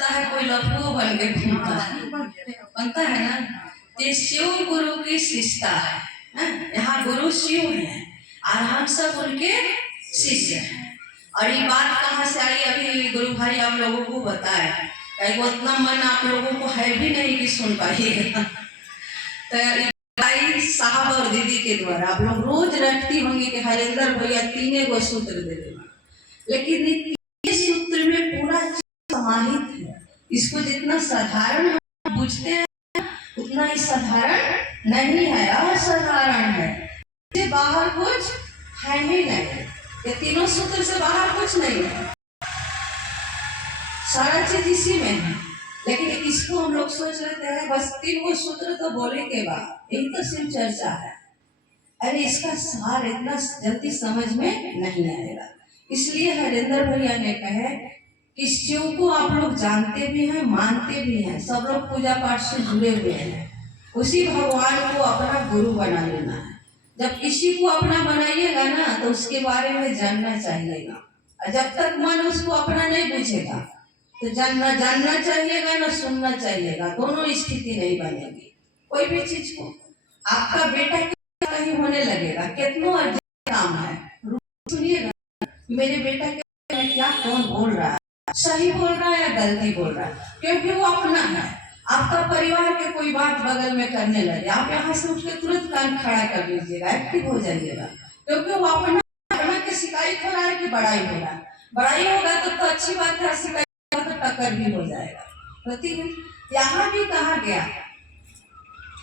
चलता है, कोई लफुओ बन के घूमता है, बनता है ना। ये शिव गुरु की शिष्टा है। यहाँ गुरु शिव है और हम सब उनके शिष्य हैं। और ये बात कहाँ से आई, अभी गुरु भाई आप लोगों को बताए, उतना मन आप लोगों को है भी नहीं कि सुन पाइएगा। तो भाई साहब और दीदी के द्वारा आप लोग रोज रटती होंगी कि हरेंद्र भैया 3 गो सूत्र दे देना, लेकिन ये सूत्र में पूरा समाहित है। इसको जितना साधारण हम बुझते हैं उतना ही साधारण नहीं है, असाधारण है। इससे बाहर कुछ है ही नहीं। ये तीनों सूत्र से बाहर कुछ नहीं है, सारा चीज इसी में है। लेकिन इसको हम लोग सोच लेते हैं बस 3 गो सूत्र तो बोले के बाद यही तो सिर्फ चर्चा है। अरे इसका सार इतना जल्दी समझ में नहीं आएगा। इसलिए हरेंद्र भैया ने कहे कि शिव को आप लोग जानते भी हैं, मानते भी हैं, सब लोग पूजा पाठ से जुड़े हुए हैं। उसी भगवान को अपना गुरु बना लेना है। जब किसी को अपना बनाइएगा ना तो उसके बारे में जानना चाहिएगा, और जब तक मन उसको अपना नहीं पूछेगा तो जानना चाहिएगा ना सुनना चाहिएगा, दोनों स्थिति नहीं बनेगी। कोई भी चीज को आपका बेटा कहीं होने लगेगा, कितना अर्जेंट काम है, सुनिएगा मेरे बेटा के क्या कौन बोल रहा है, सही बोल रहा है या गलती बोल रहा है, क्योंकि वो अपना है। आपका परिवार के कोई बात बगल में करने लगे, आप यहाँ से उठ के तुरंत कान खड़ा कर लीजिएगा, एक्टिव हो जाइएगा, क्योंकि वो अपना के शिकायत हो रहा है कि बड़ाई हो रहा है। बड़ाई होगा तो अच्छी बात है, शिकायत तो टक्कर भी हो जाएगा। यहाँ भी कहा गया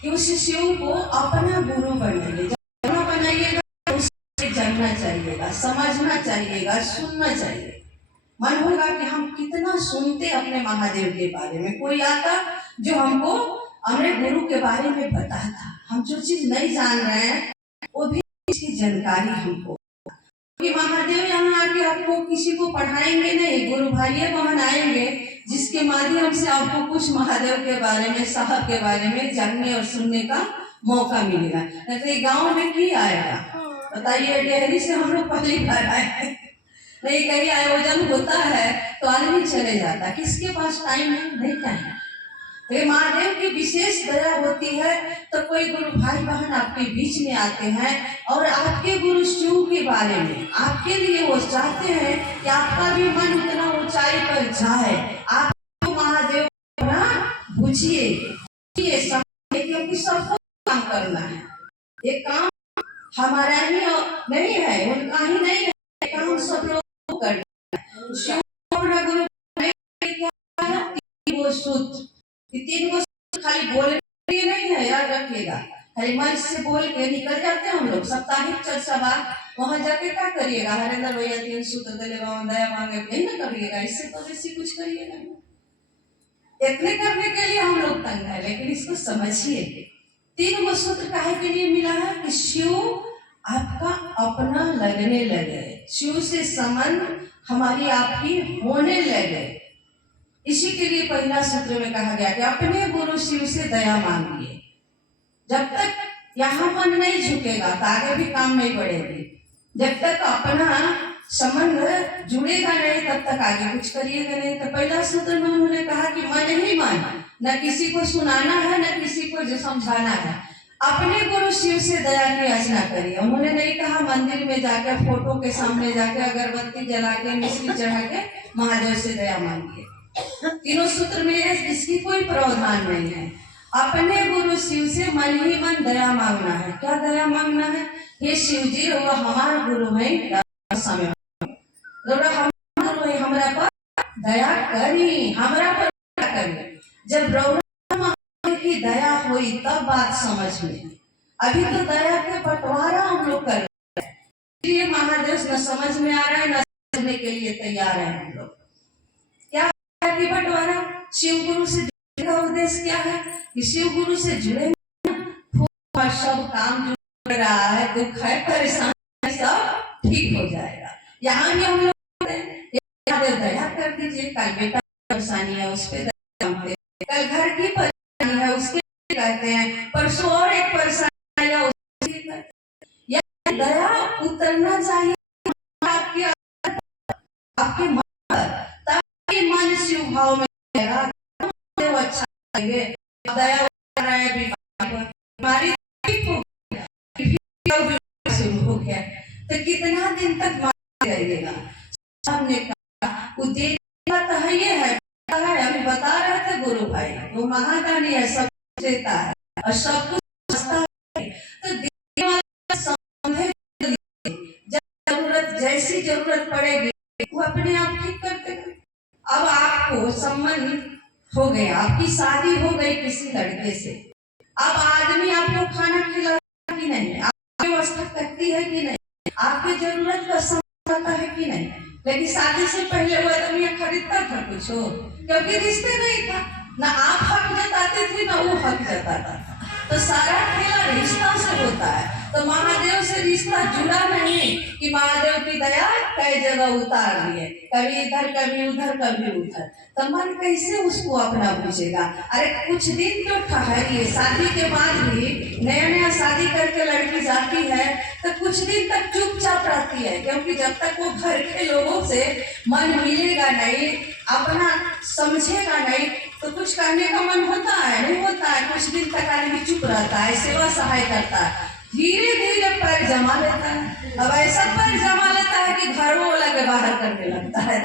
कि उस शिव को अपना गुरु बनाइए। जब बनाइएगा तो उसे जानना चाहिएगा, समझना चाहिएगा, सुनना चाहिए। मन होगा कि हम कितना सुनते अपने महादेव के बारे में। कोई आता जो हमको अपने गुरु के बारे में बताता, हम जो चीज नहीं जान रहे हैं वो भी इसकी जानकारी हमको। कि महादेव यहाँ आके आपको किसी को पढ़ाएंगे नहीं, गुरु भाई बहन आएंगे जिसके माध्यम से आपको कुछ महादेव के बारे में, साहब के बारे में जानने और सुनने का मौका मिलेगा। नहीं गांव में की आएगा बताइए, डेहरी से हम लोग पहली बार आए, नहीं कहीं आयोजन होता है तो आदमी चले जाता, किसके पास टाइम है, नहीं टाइम। तो महादेव की विशेष दया होती है तो कोई गुरु भाई बहन आपके बीच में आते हैं और आपके गुरु शिव के बारे में आपके लिए वो चाहते हैं कि आपका भी मन उतना ऊंचाई पर जाए। आप महादेव ना बुझिए, क्योंकि सबको काम करना है। ये काम हमारा ही नहीं है, उनका ही नहीं है, काम सब लोग करना है। शिव अपना गुरु सूत्र, 3 गो खाली बोलने नहीं है, याद रखिएगा। खाली मन से बोल के निकल जाते हैं हम लोग। साप्ताहिक चर्चा बात वहां जाके क्या करिएगा, हरेंद्र भैया 3 सूत्र दे दया मांगे नहीं ना करिएगा, इससे तो बेसी कुछ करिएगा नहीं। इतने करने के लिए हम लोग तंग है, लेकिन इसको समझिए 3 गो सूत्र काहे के लिए मिला है कि शिव आपका अपना लगने लगे, शिव से संबंध हमारी आपकी होने लगे। इसी के लिए पहला सूत्र में कहा गया कि अपने गुरु शिव से दया मांगिए। जब तक यहाँ मन नहीं झुकेगा तो आगे भी काम नहीं बढ़ेगी। जब तक अपना संबंध जुड़ेगा नहीं तब तक आगे कुछ करिएगा नहीं। तो पहला सूत्र में उन्होंने कहा कि मन ही मन, न किसी को सुनाना है न किसी को जो समझाना है, अपने गुरु शिव से दया की याचना करिए। उन्होंने नहीं कहा मंदिर में जाकर फोटो के सामने जाकर अगरबत्ती जला के मिश्री चढ़ा के महादेव से दया मांगिए। 3 सूत्र में इसकी कोई प्रावधान नहीं है। अपने गुरु शिव से मन ही मन दया मांगना है। क्या दया मांगना है? हे शिव जी रो हमारा गुरु है, समय हमारा गुरु है, हमरा पर दया करी, हमरा पर दया करी। जब रौरा की दया हुई तब बात समझ में। अभी तो दया के बंटवारा हम लोग कर रहे हैं, इसलिए महादेव न समझ में आ रहा है न समझने के लिए तैयार है हम लोग। क्या बंटवारा? शिव गुरु से जुड़ने का उद्देश्य क्या है कि शिव गुरु से जुड़े सब काम जुड़ रहा है, दुख है, परेशानी सब ठीक हो जाएगा। यहाँ भी हम लोग दया कर दीजिए। कल बेटा परेशानी है उस पर दया, कल घर की परेशानी है उसके कहते हैं, परसों और एक परेशानी है उसके, या दया उतरना चाहिए आपके मन पर, ताकि मन शिव भाव में वो अच्छा लगे, दया कर रहे हैं बीमारी ठीक हो गया, शुरू हो गया, तो कितना दिन तक मार जाइएगा। हमने कहा वो देता तो है, ये है अभी बता रहे थे गुरु भाई, वो महादानी है, सब देता है और सब कुछ है, तो देने वाला समझे, जरूरत जैसी जरूरत पड़ेगी वो अपने आप ठीक कर देगा। अब आपको संबंध हो गया, आपकी शादी हो गई किसी लड़के से, अब आदमी आपको खाना खिलाता कि नहीं, आपकी व्यवस्था करती है कि नहीं, आपकी जरूरत का समझता है कि नहीं। लेकिन शादी से पहले वो आदमी खरीदता था कुछ हो, क्योंकि रिश्ते नहीं था, ना आप हक जताते थे ना वो हक जताता था। तो सारा खेला रिश्ता से होता है। तो महादेव से रिश्ता जुड़ा नहीं कि महादेव की दया कई जगह उतार दिए, कभी इधर कभी उधर कभी उधर, तो मन कैसे उसको अपना पूछेगा। अरे कुछ दिन तो ठहरिए, शादी के बाद भी नया नया शादी करके लड़की जाती है तो कुछ दिन तक चुपचाप रहती है, क्योंकि जब तक वो घर के लोगों से मन मिलेगा नहीं, अपना समझेगा नहीं, तो कुछ करने का मन होता है नहीं होता है। कुछ दिन तक आदमी चुप रहता है, सेवा सहाय करता है, धीरे धीरे पैर जमा लेता है। अब ऐसा पैर जमा लेता है कि घर वाला के बाहर करने लगता है।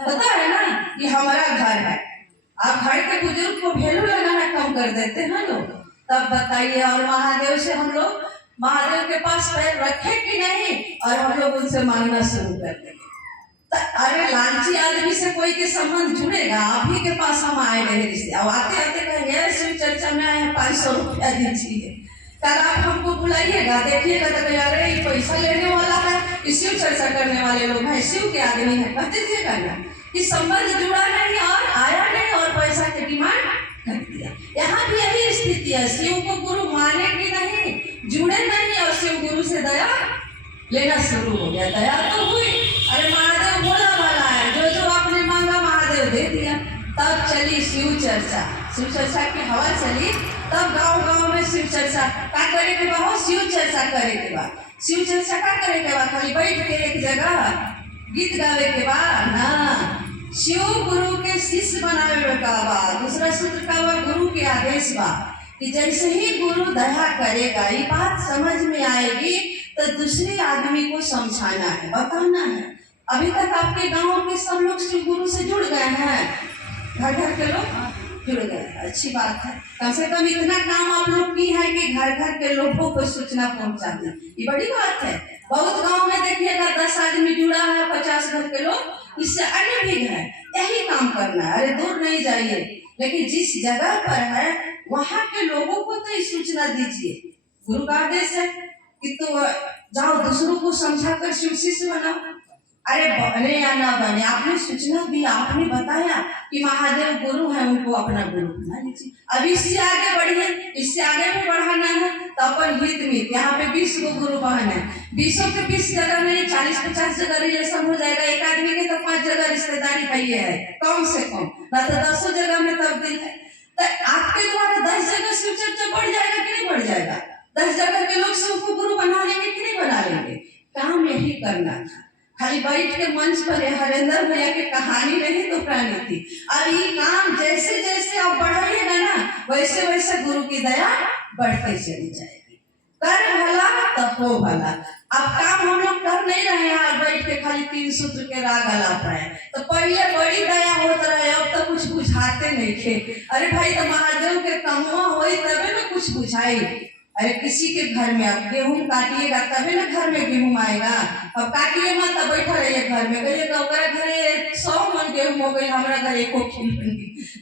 पता है ना कि हमारा घर है, आप घर के बुजुर्ग को वैल्यू लगाना कम कर देते हैं लोग, तब बताइए। और महादेव से हम लोग महादेव के पास पैर रखे कि नहीं, और हम लोग उनसे मांगना शुरू कर देंगे। अरे लालची आदमी से कोई के संबंध जुड़ेगा, आप ही के पास हम आए रहे रिश्ते, अब आते आते कहेंगे शिव चर्चा में आए हैं 500 रुपया दीजिए, कल आप हमको बुलाइएगा, देखिएगा तो अरे ये पैसा लेने वाला है, शिव चर्चा करने वाले लोग हैं, शिव के आदमी है, कह दीजिएगा ना कि संबंध जुड़ा नहीं और आया नहीं और पैसा की डिमांड कर दिया। यहाँ भी यही स्थिति है, शिव को गुरु माने कि नहीं, जुड़े नहीं और शिव गुरु से दया लेना शुरू हो गया। दया तो हुई, अरे महादेव बोला वाला है, जो जो आपने मांगा महादेव दे दिया। तब चली शिव चर्चा, शिव चर्चा की हवा चली, तब गांव गांव में शिव चर्चा का करे के बाद, शिव चर्चा करे के बाद, शिव चर्चा का करे के बाद खाली बैठ के एक जगह गीत गावे के बाद ना, शिव गुरु के शिष्य बनावे का बा। दूसरा सूत्र का बा गुरु के आदेश बा कि जैसे ही गुरु दया करेगा, ये बात समझ में आएगी तो दूसरे आदमी को समझाना है, बताना है। अभी तक आपके गांव के सब लोग शिव गुरु से जुड़ गए हैं, घर घर के लोग जुड़ गए, अच्छी बात है। कम से कम इतना काम आप लोग की है कि घर घर के लोगों को सूचना पहुंचा दें, ये बड़ी बात है। बहुत गांव में देखिएगा 10 आदमी जुड़ा है, 50 घर के लोग इससे आगे भी है, यही काम करना है। अरे दूर नहीं जाइए, लेकिन जिस जगह पर है वहां के लोगों को तो सूचना दीजिए। गुरु का आदेश है कि तो जाओ दूसरों को समझा कर शिव शिष्य बनाओ। अरे बने या ना बने, आपने सूचना दी, आपने बताया कि महादेव गुरु है, उनको अपना गुरु बना लीजिए। अब इससे आगे बढ़िए, इससे आगे भी बढ़ाना है तो अपन हित में, यहाँ पे 20 को गुरु बहन है, 20 के 20 जगह नहीं 40-50 जगह रिलेशन हो जाएगा। एक आदमी के तो 5 जगह रिश्तेदारी है कम से कम, ना तो 10 जगह में तब्दील है। तो आपके द्वारा 10 जगह शिव चर्चा बढ़ जाएगा कि नहीं बढ़ जाएगा? 10 जगह के लोग शिव को गुरु बना लेंगे कि नहीं बना लेंगे? काम यही करना था, खाली बैठ के मंच पर हरेंद्र भैया की कहानी नहीं तो प्राणी थी। अब ये काम जैसे जैसे आप बढ़ाइएगा ना, वैसे वैसे गुरु की दया बढ़ती चली जाएगी। कर भला तब हो भला। अब काम हम लोग कर नहीं रहे हैं, बैठ के खाली 3 सूत्र के राग अलाप रहे हैं। तो पहले बड़ी दया होता रहे, अब तो कुछ बुझाते नहीं थे। अरे भाई तो महादेव के कमुआ होई तबे ना कुछ बुझाई। अरे किसी के घर में अब गेहूं काटिएगा तबे ना घर में गेहूं आएगा। अब काटिए मत, तब बैठा रहिए घर में, कहिएगा ओकरा घरे 100 मन गेहूं हो गई, हमारा घर 1 खील।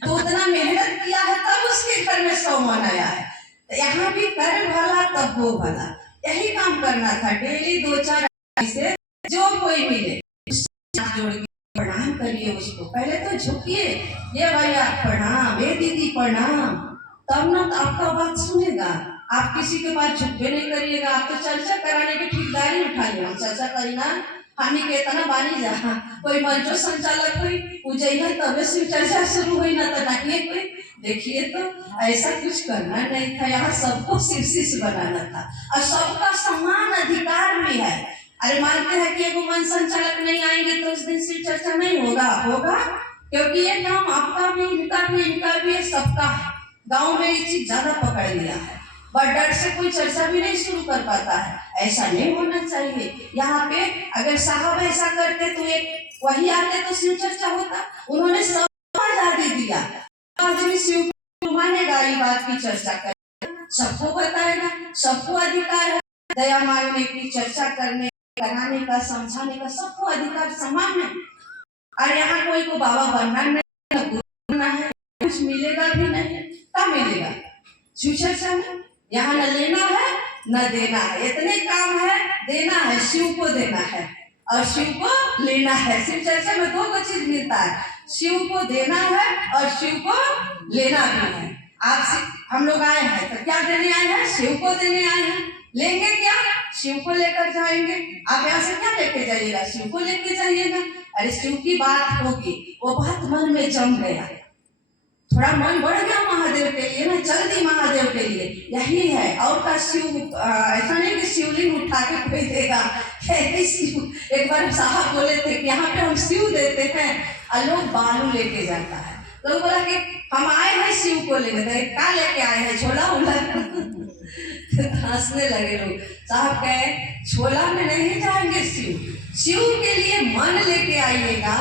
तो उतना मेहनत किया है तब उसके घर में 100 मन आया है। तो यहाँ भी कर भला तब हो भला, यही काम करना था। डेली 2-4 से जो कोई मिले जोड़ के प्रणाम करिए उसको। पहले तो झुकिए, ये भैया प्रणाम, ये दीदी प्रणाम, तब ना तो आपका बात सुनेगा। आप किसी के पास झुकबे नहीं करिएगा, आप तो चर्चा कराने की ठेकेदारी उठा लिया, हम चर्चा करीना हमी के इतना बानी जा। कोई मंचो संचालक हुई पूजैया तबे शिव चर्चा शुरू हुई, ना तो नाकिए कोई। देखिए तो ऐसा कुछ करना नहीं था, यहाँ सबको शिव शिष्य बनाना था और सबका समान अधिकार भी है। अरे मानते हैं कि एगो मन संचालक नहीं आएंगे तो उस दिन शिव चर्चा नहीं होगा, होगा, क्योंकि ये काम आपका भी सबका गांव में ये चीज ज्यादा पकड़ लिया है, बट डर से कोई चर्चा भी नहीं शुरू कर पाता है। ऐसा नहीं होना चाहिए। यहाँ पे अगर साहब ऐसा करते तो एक वही आते तो शिव चर्चा होता। उन्होंने सबको आजादी दिया, आदमी शिव को मानेगा, ये बात की चर्चा करेगा, सबको बताएगा, सबको अधिकार है दया मांगने की, चर्चा करने, कराने का, समझाने का, सबको अधिकार समान है। और यहाँ कोई को बाबा बनना नहीं, गुरु बनना है, कुछ मिलेगा भी नहीं। क्या मिलेगा शिव चर्चा में? यहाँ न लेना है न देना है, इतने काम है, देना है शिव को देना है और शिव को लेना है। शिव चर्चा में दो चीज मिलता है, शिव को देना है और शिव को लेना भी है। आपसे हम लोग आए हैं तो क्या देने आए हैं? शिव को देने आए हैं। लेंगे क्या? शिव को लेकर जाएंगे। आप यहाँ से क्या लेके जाइएगा? शिव को लेके जाइएगा। अरे शिव की बात होगी, वो बात मन में जम गया, थोड़ा मन बढ़ गया महादेव के लिए ना, चल दी महादेव के लिए, यही है। और का शिव ऐसा नहीं कि शिवलिंग उठा के कोई देगा। एक बार साहब बोले थे कि यहाँ पे हम शिव देते हैं और लोग बालू लेके जाता है। लोग बोला कि हम आए हैं शिव को लेके, क्या लेके आए हैं? छोला उला। हंसने लगे लोग। साहब कहे छोला में नहीं जाएंगे, शिव के लिए मन लेके आइएगा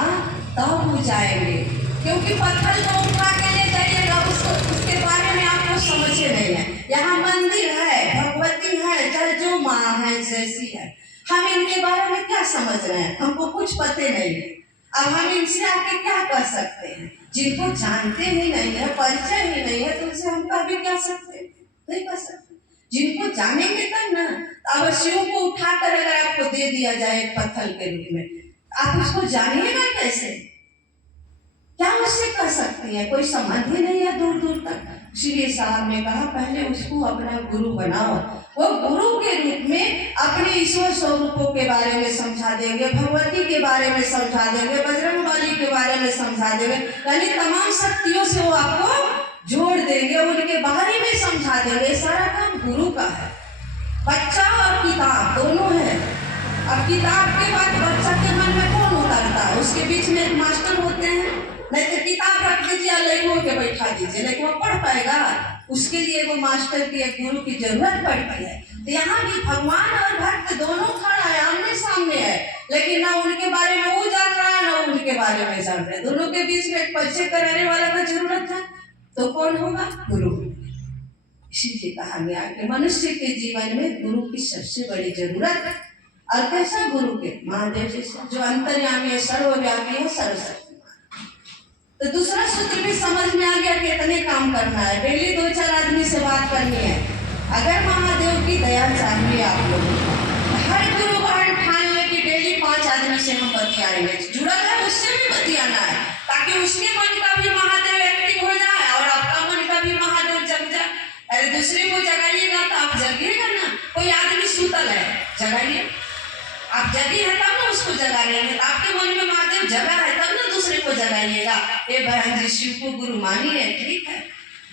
तब वो जाएंगे, क्योंकि पत्थर को उठा के ले जाइएगा उसके बारे में आपको समझे नहीं है। यहाँ मंदिर है, भगवती है, चाहे जो माँ है जैसी है, हम इनके बारे में क्या समझ रहे हैं? हमको कुछ पते नहीं है। अब हम इनसे आके क्या कर सकते हैं? जिनको जानते ही नहीं है, परिचय ही नहीं है, तो उनसे हम कभी क्या सकते हैं? नहीं कर सकते। जिनको जानेंगे तब ना। अब शिव को उठाकर अगर आपको दे दिया जाए पत्थर के रूप में, आप उसको जानिएगा कैसे? क्या उससे कर सकती है? कोई संबंध ही नहीं है दूर दूर तक। श्री साहब ने कहा पहले उसको अपना गुरु बनाओ, वो गुरु के रूप में अपने ईश्वर स्वरूपों के बारे में समझा देंगे, भगवती के बारे में समझा देंगे, बजरंगबली के बारे में समझा देंगे, यानी तमाम शक्तियों से वो आपको जोड़ देंगे, उनके बारे में समझा देंगे। सारा काम गुरु का है। बच्चा और किताब दोनों है। अब किताब के बाद बच्चा के मन में कौन उतारता है? उसके बीच में एक मास्टर होते हैं। नहीं तो किताब रख दीजिए, लड़कों के बैठा दीजिए, लेकिन वो पढ़ पाएगा? उसके लिए वो मास्टर की, एक गुरु की जरूरत पड़ती है। तो यहाँ भी भगवान और भक्त दोनों खड़ा है, आमने सामने है, लेकिन ना उनके बारे में वो जान रहा है, ना उनके बारे में जान रहे। दोनों के बीच में एक परिचय कराने वाला का जरूरत है, तो कौन होगा? गुरु। इसीलिए कहा गया कि मनुष्य के जीवन में गुरु की सबसे बड़ी जरूरत है। और कैसा गुरु के? महादेव जैसा, जो अंतर्यामी है, सर्वव्यापी है, सर्वशक्तिमान। तो दूसरा सूत्र भी समझ में आ गया कि इतने काम करना है, डेली 2-4 आदमी से बात करनी है। अगर महादेव की दया चाहिए आप लोगों को, हर गुरु बहन ठान ले कि डेली 5 आदमी से हम बतियाएंगे, जुड़ा है उससे भी बतियाना है, ताकि उसके मन का भी महादेव एक्टिव हो जाए और आपका मन का भी महादेव जग जाए। अरे दूसरे को जगाइएगा तो आप जगिएगा ना। कोई आदमी सूतल है, जगाइए। आप जगी है तब ना उसको जगा रहे हैं, आपके मन में महादेव जगा है तब ना दूसरे को जगाइएगा। ये बहन जी शिव को गुरु मानी है, ठीक है,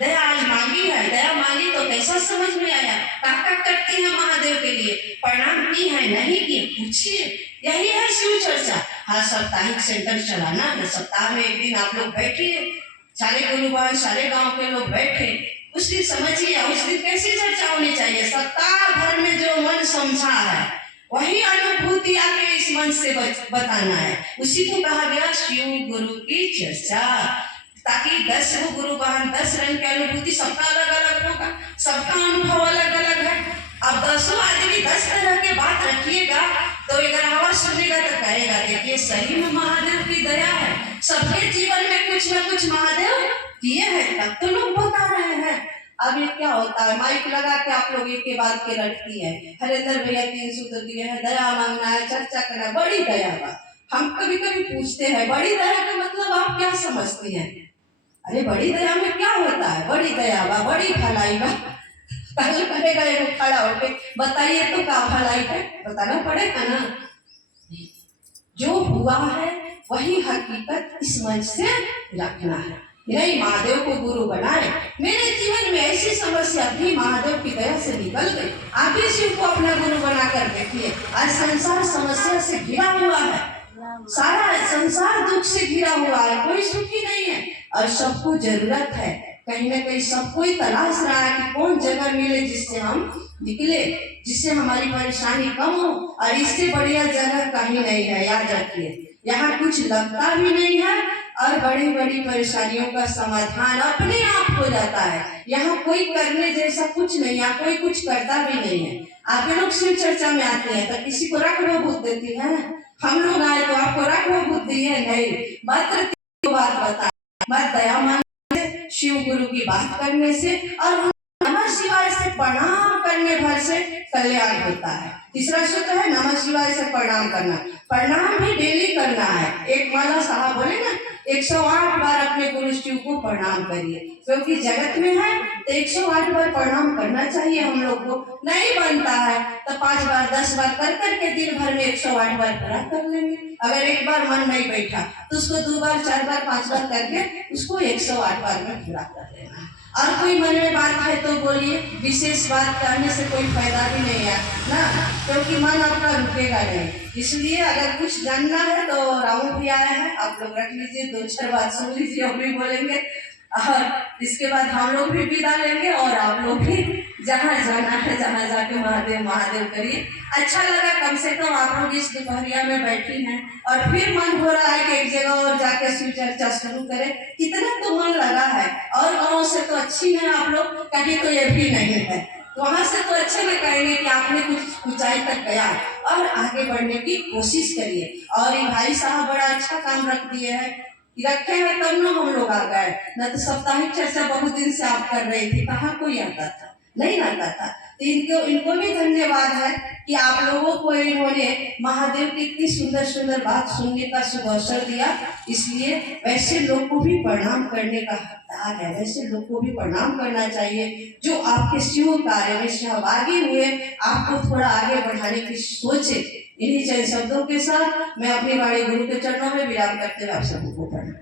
दया आज मांगी है, दया मांगी तो कैसा समझ में आया? काका करती है महादेव के लिए, प्रणाम की है नहीं की, पूछिए। यही है शिव चर्चा। हाँ, साप्ताहिक सेंटर चलाना है, सप्ताह में एक दिन आप लोग बैठिए, सारे गुरुवार सारे गांव के लोग बैठे, उस दिन समझिए उस दिन कैसी चर्चा होनी चाहिए। सप्ताह भर में जो मन समझा है वही अनुभूति आके इस मन से बताना है। उसी को कहा गया शिव गुरु की चर्चा, ताकि 10 गुरु बहन 10 रंग की अनुभूति, सबका अलग अलग होगा, सबका अनुभव अलग अलग है। अब 10 आदमी 10 तरह के बात रखिएगा तो 11वां सुनेगा तो कहेगा देखिए सही में महादेव की दया है, सबके जीवन में कुछ न कुछ महादेव किए हैं, तब तो लोग बता रहे हैं। अब ये क्या होता है, माइक लगा के आप लोग एक के बाद के लटकी है, हरेंद्र भैया 3 सूत्र दिए हैं, दया मांगना है, चर्चा करना है, बड़ी दया का। हम कभी कभी पूछते हैं बड़ी दया का मतलब आप क्या समझती हैं? अरे बड़ी दया में क्या होता है? बड़ी दया बा, बड़ी भलाई बा। पहले कहेगा ये खड़ा होके बताइए तो क्या भलाई है, बताना पड़ेगा ना। जो हुआ है वही हकीकत इस मंच से रखना है। नहीं महादेव को गुरु बनाए। मेरे जीवन में ऐसी समस्या थी, महादेव की दया से निकल गई। आप भी शिव को अपना गुरु बनाकर देखिए। आज संसार समस्या से घिरा हुआ है, सारा संसार दुख से घिरा हुआ है, कोई सुखी नहीं है और सबको जरूरत है। कहीं ना कहीं सब कोई तलाश रहा है कि कौन जगह मिले जिससे हम निकले, जिससे हमारी परेशानी कम हो। और इससे बढ़िया जगह कहीं नहीं है, याद रखिए। यहाँ कुछ लगता भी नहीं है और बड़ी बड़ी परेशानियों का समाधान अपने आप हो जाता है। यहाँ कोई करने जैसा कुछ नहीं, यहाँ कोई कुछ करता भी नहीं है। आप लोग शिव चर्चा में आते हैं तो किसी को रख बुद्धि देती है, हम लोग आए तो आपको रख बुद्धि है नहीं। मात्र बात बता, मत दया मांगने, शिव गुरु की बात करने से और नमः शिवाय से प्रणाम करने भर से कल्याण होता है। तीसरा सूत्र है नमः शिवाय से प्रणाम करना। प्रणाम भी डेली करना है। एक माला साहब बोले ना 108 बार अपने गुरु शिव को प्रणाम करिए, क्योंकि जगत में है तो 108 बार प्रणाम करना चाहिए हम लोग को। नहीं बनता है तो 5 बार 10 बार कर करके दिन भर में 108 बार पूरा कर लेंगे। अगर एक बार मन नहीं बैठा तो उसको 2 बार 4 बार 5 बार करके उसको 108 बार में पूरा कर लेना है। और कोई मन में बात है तो बोलिए, विशेष बात करने से कोई फायदा भी नहीं है ना, क्योंकि मन आपका रुकेगा नहीं। इसलिए अगर कुछ जानना है तो राउंड भी आया है, आप लोग रख लीजिए, 2-4 बात सुन लीजिए, हम भी बोलेंगे और इसके बाद हम लोग भी विदा लेंगे और आप लोग भी जहाँ जाना है जहाँ जाके महादेव महादेव करिए। अच्छा लगा कम से कम आप लोग इस दोपहरिया में बैठी हैं और फिर मन हो रहा है कि एक जगह और जाके शिव चर्चा शुरू करें। कितना तो मन लगा है, और गाँव से तो अच्छी है आप लोग, कहीं तो ये भी नहीं है, वहां से तो अच्छे में कहेंगे कि आपने कुछ ऊंचाई तक गया और आगे बढ़ने की कोशिश करिए। और ये भाई साहब बड़ा अच्छा काम रख दिए हैं, रखे हैं तब ना हम लोग आ गए, न तो साप्ताहिक चर्चा बहुत दिन से आप कर रहे थे, कहाँ कोई आता था, नहीं आता था। तो इनको भी धन्यवाद है कि आप लोगों को इन्होंने महादेव की इतनी सुंदर सुंदर बात सुनने का शुभ अवसर दिया। इसलिए वैसे लोग को भी प्रणाम करने का हकदार है, वैसे लोग को भी प्रणाम करना चाहिए जो आपके शिव कार्य में सहभागी हुए, आपको थोड़ा आगे बढ़ाने की सोचे। इन्हीं चंद शब्दों के साथ मैं अपने बड़े गुरु के चरणों में विराम करते हुए आप सबको प्रणाम।